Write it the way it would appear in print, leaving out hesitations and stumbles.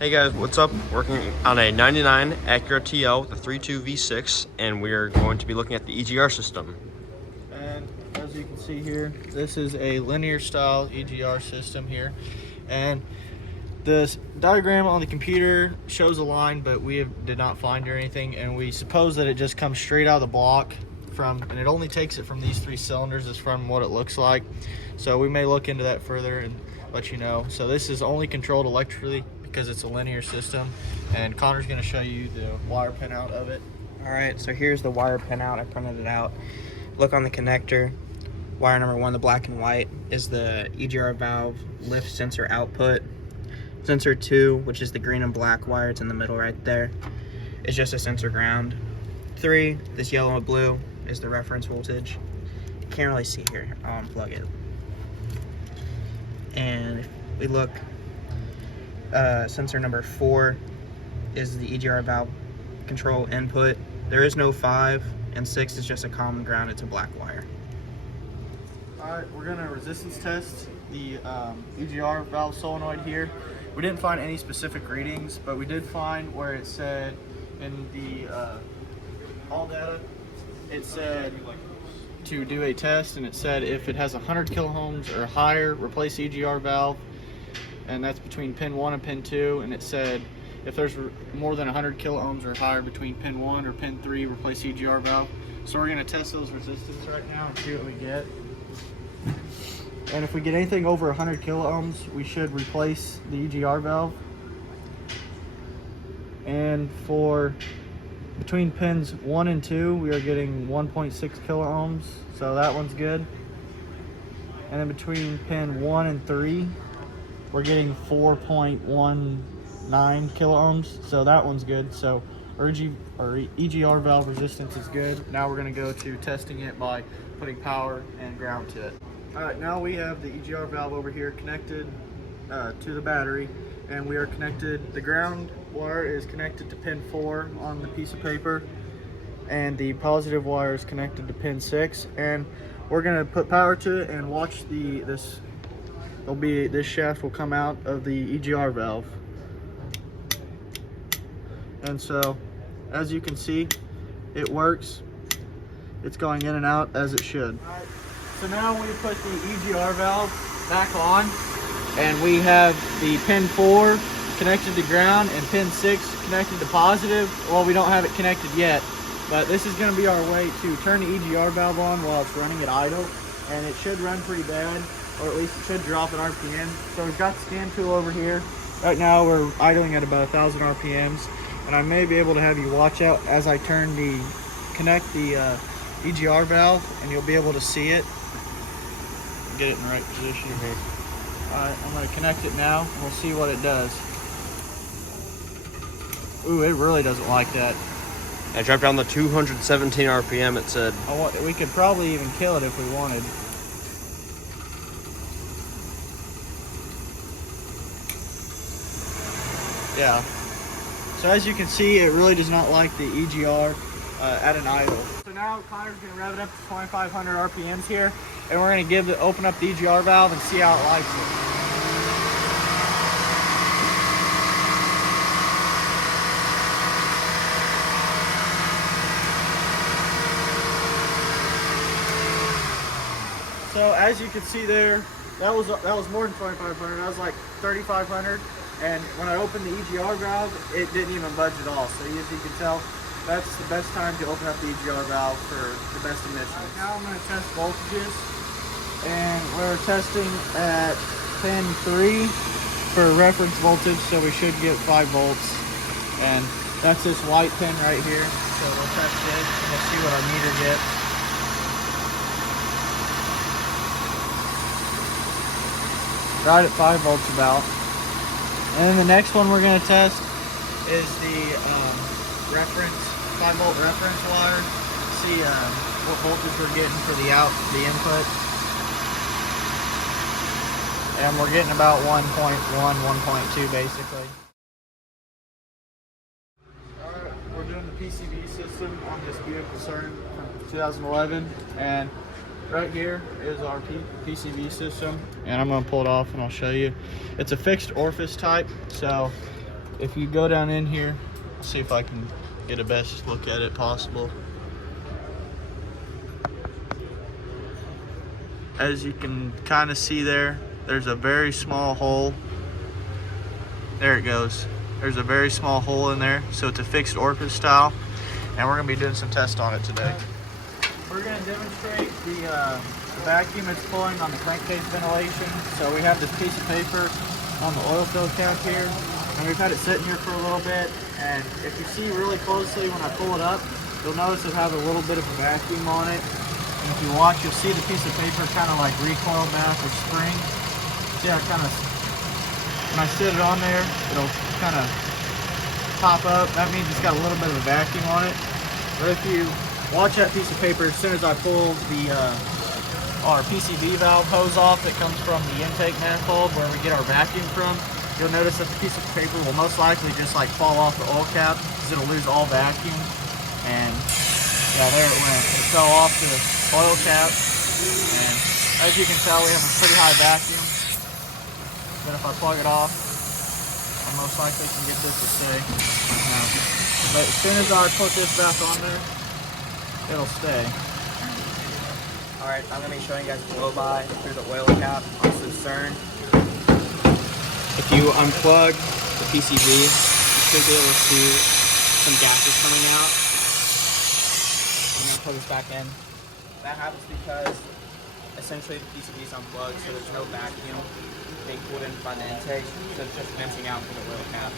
Hey guys, what's up? Working on a 99 Acura TL with a 3.2 V6, and we're going to be looking at the EGR system. And as you can see here, this is a linear style EGR system here, and the diagram on the computer shows a line, but we did not find anything, and we suppose that it just comes straight out of the block and it only takes it from these three cylinders is from what it looks like. So we may look into that further and let you know. So this is only controlled electrically because it's a linear system, and Connor's going to show you the wire pinout of it. All right, so here's the wire pinout. I printed it out. Look on the connector. Wire number 1, the black and white, is the EGR valve lift sensor output. Sensor 2, which is the green and black wire, it's in the middle right there, is just a sensor ground. 3, this yellow and blue, is the reference voltage. You can't really see here. I'll unplug it. And if we look, sensor number 4 is the EGR valve control input. There is no 5, and 6 is just a common ground. It's a black wire. Alright, we're going to resistance test the EGR valve solenoid here. We didn't find any specific readings, but we did find where it said in the all data, it said to do a test, and it said if it has 100 kiloohms or higher, replace EGR valve, and that's between pin 1 and pin 2, and it said if there's more than 100 kiloohms or higher between pin 1 or pin 3, replace EGR valve. So we're going to test those resistance right now and see what we get. And if we get anything over 100 kiloohms, we should replace the EGR valve. And for between pins 1 and 2, we are getting 1.6 kiloohms, so that one's good. And then between pin 1 and 3, we're getting 4.19 kiloohms, so that one's good. So our EGR valve resistance is good. Now we're going to go to testing it by putting power and ground to it. Alright, now we have the EGR valve over here connected to the battery, and we are connected, the ground wire is connected to pin 4 on the piece of paper, and the positive wire is connected to pin 6, and we're going to put power to it and watch this shaft will come out of the EGR valve. And so as you can see, it works. It's going in and out as it should. Alright, so now we put the EGR valve back on, and we have the pin 4 connected to ground and pin 6 connected to positive. Well, we don't have it connected yet, but this is going to be our way to turn the EGR valve on while it's running at idle, and it should run pretty bad, or at least it should drop at RPM. So we've got the scan tool over here. Right now we're idling at about 1,000 RPMs, and I may be able to have you watch out as I connect the EGR valve, and you'll be able to see it. Get it in the right position. Alright, I'm going to connect it now, and we'll see what it does. Ooh, it really doesn't like that. I dropped down to 217 RPM, it said. We could probably even kill it if we wanted. Yeah. So as you can see, it really does not like the EGR at an idle. So now Connor's going to rev it up to 2,500 RPMs here, and we're going to open up the EGR valve and see how it likes it. So as you can see there, that was more than 2,500. That was like 3,500. And when I opened the EGR valve, it didn't even budge at all. So as you can tell, that's the best time to open up the EGR valve for the best emissions. Right, now I'm going to test voltages, and we're testing at pin 3 for reference voltage, so we should get 5 volts. And that's this white pin right here. So we'll test it, and we'll see what our meter gets. Right at 5 volts about. And then the next one we're going to test is the reference 5-volt reference wire. See what voltage we're getting for the input. And we're getting about 1.1, 1.2 basically. Alright, we're doing the PCV system on this vehicle CERN from 2011, and right here is our PCV system, and I'm going to pull it off and I'll show you. It's a fixed orifice type, so if you go down in here, see if I can get a best look at it possible. As you can kind of see there, there's a very small hole. There it goes. There's a very small hole in there, so it's a fixed orifice style, and we're gonna be doing some tests on it today. We're gonna demonstrate the vacuum it's pulling on the crankcase ventilation. So we have this piece of paper on the oil fill cap here, and we've had it sitting here for a little bit. And if you see really closely when I pull it up, you'll notice it has a little bit of a vacuum on it. And if you watch, you'll see the piece of paper kind of like recoil back or spring. See how it kind of, when I sit it on there, it'll kind of pop up. That means it's got a little bit of a vacuum on it. But if you watch that piece of paper, as soon as I pull the our PCV valve hose off that comes from the intake manifold where we get our vacuum from, you'll notice that the piece of paper will most likely just like fall off the oil cap because it'll lose all vacuum. And yeah, there it went. It fell off the oil cap, and as you can tell, we have a pretty high vacuum. But if I plug it off, I most likely can get this to stay. But as soon as I put this back on there, it'll stay. Alright, I'm going to be showing you guys a blow-by through the oil cap on the stern. If you unplug the PCV, you should be able to see some gases coming out. I'm going to plug this back in. That happens because essentially the PCV is unplugged, so there's no vacuum being pulled in by the intake, so it's just venting out from the oil cap.